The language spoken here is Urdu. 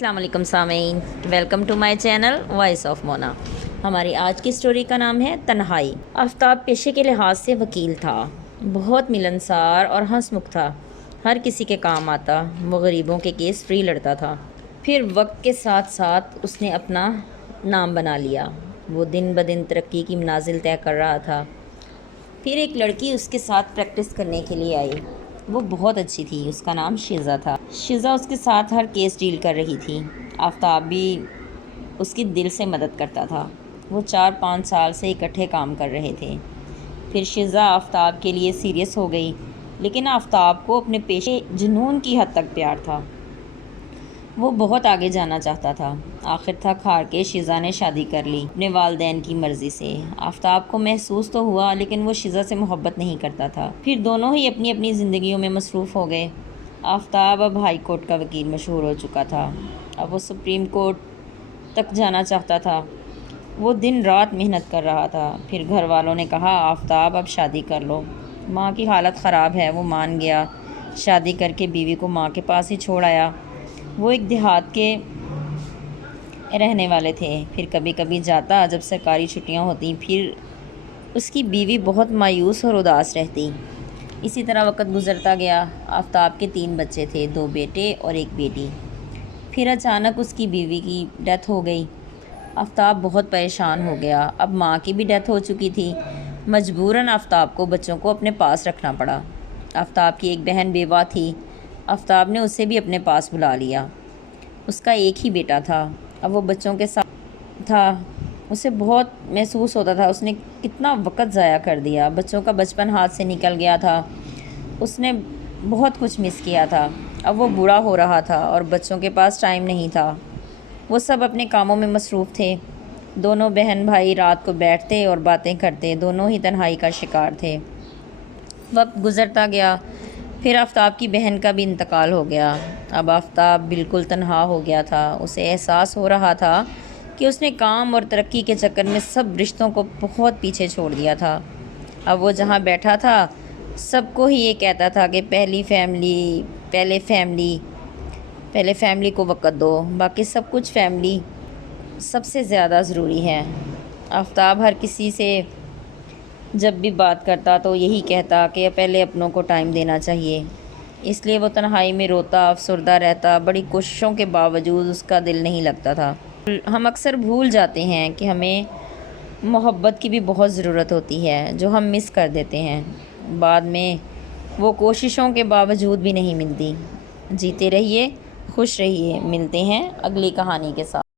السلام علیکم سامعین، welcome to my channel voice of Mona. ہماری آج کی سٹوری کا نام ہے تنہائی۔ آفتاب پیشے کے لحاظ سے وکیل تھا، بہت ملنسار اور ہنس مکھ تھا، ہر کسی کے کام آتا، وہ غریبوں کے کیس فری لڑتا تھا۔ پھر وقت کے ساتھ ساتھ اس نے اپنا نام بنا لیا، وہ دن بدن ترقی کی منازل طے کر رہا تھا۔ پھر ایک لڑکی اس کے ساتھ پریکٹس کرنے کے لیے آئی، وہ بہت اچھی تھی، اس کا نام شیزا تھا۔ شیزا اس کے ساتھ ہر کیس ڈیل کر رہی تھی، آفتاب بھی اس کی دل سے مدد کرتا تھا۔ وہ 4-5 سال سے اکٹھے کام کر رہے تھے۔ پھر شیزا آفتاب کے لیے سیریس ہو گئی، لیکن آفتاب کو اپنے پیشے جنون کی حد تک پیار تھا، وہ بہت آگے جانا چاہتا تھا۔ آخر تھک ہار کے شیزا نے شادی کر لی اپنے والدین کی مرضی سے۔ آفتاب کو محسوس تو ہوا، لیکن وہ شیزا سے محبت نہیں کرتا تھا۔ پھر دونوں ہی اپنی اپنی زندگیوں میں مصروف ہو گئے۔ آفتاب اب ہائی کورٹ کا وکیل مشہور ہو چکا تھا، اب وہ سپریم کورٹ تک جانا چاہتا تھا۔ وہ دن رات محنت کر رہا تھا۔ پھر گھر والوں نے کہا، آفتاب اب شادی کر لو، ماں کی حالت خراب ہے۔ وہ مان گیا، شادی کر کے بیوی کو ماں کے پاس ہی چھوڑ آیا۔ وہ ایک دیہات کے رہنے والے تھے، پھر کبھی کبھی جاتا جب سرکاری چھٹیاں ہوتی۔ پھر اس کی بیوی بہت مایوس اور اداس رہتی۔ اسی طرح وقت گزرتا گیا۔ آفتاب کے 3 بچے تھے، 2 بیٹے اور 1 بیٹی۔ پھر اچانک اس کی بیوی کی ڈیتھ ہو گئی۔ آفتاب بہت پریشان ہو گیا، اب ماں کی بھی ڈیتھ ہو چکی تھی۔ مجبوراً آفتاب کو بچوں کو اپنے پاس رکھنا پڑا۔ آفتاب کی ایک بہن بیوہ تھی، آفتاب نے اسے بھی اپنے پاس بلا لیا۔ اس کا ایک ہی بیٹا تھا، اب وہ بچوں کے ساتھ تھا۔ اسے بہت محسوس ہوتا تھا اس نے کتنا وقت ضائع کر دیا، بچوں کا بچپن ہاتھ سے نکل گیا تھا، اس نے بہت کچھ مس کیا تھا۔ اب وہ بوڑھا ہو رہا تھا اور بچوں کے پاس ٹائم نہیں تھا، وہ سب اپنے کاموں میں مصروف تھے۔ دونوں بہن بھائی رات کو بیٹھتے اور باتیں کرتے، دونوں ہی تنہائی کا شکار تھے۔ وقت گزرتا گیا، پھر آفتاب کی بہن کا بھی انتقال ہو گیا۔ اب آفتاب بالکل تنہا ہو گیا تھا، اسے احساس ہو رہا تھا کہ اس نے کام اور ترقی کے چکر میں سب رشتوں کو بہت پیچھے چھوڑ دیا تھا۔ اب وہ جہاں بیٹھا تھا سب کو ہی یہ کہتا تھا کہ پہلے فیملی کو وقت دو، باقی سب کچھ فیملی سب سے زیادہ ضروری ہے۔ آفتاب ہر کسی سے جب بھی بات کرتا تو یہی کہتا کہ پہلے اپنوں کو ٹائم دینا چاہیے، اس لیے وہ تنہائی میں روتا، افسردہ رہتا، بڑی کوششوں کے باوجود اس کا دل نہیں لگتا تھا۔ ہم اکثر بھول جاتے ہیں کہ ہمیں محبت کی بھی بہت ضرورت ہوتی ہے، جو ہم مس کر دیتے ہیں، بعد میں وہ کوششوں کے باوجود بھی نہیں ملتی۔ جیتے رہیے، خوش رہیے، ملتے ہیں اگلی کہانی کے ساتھ۔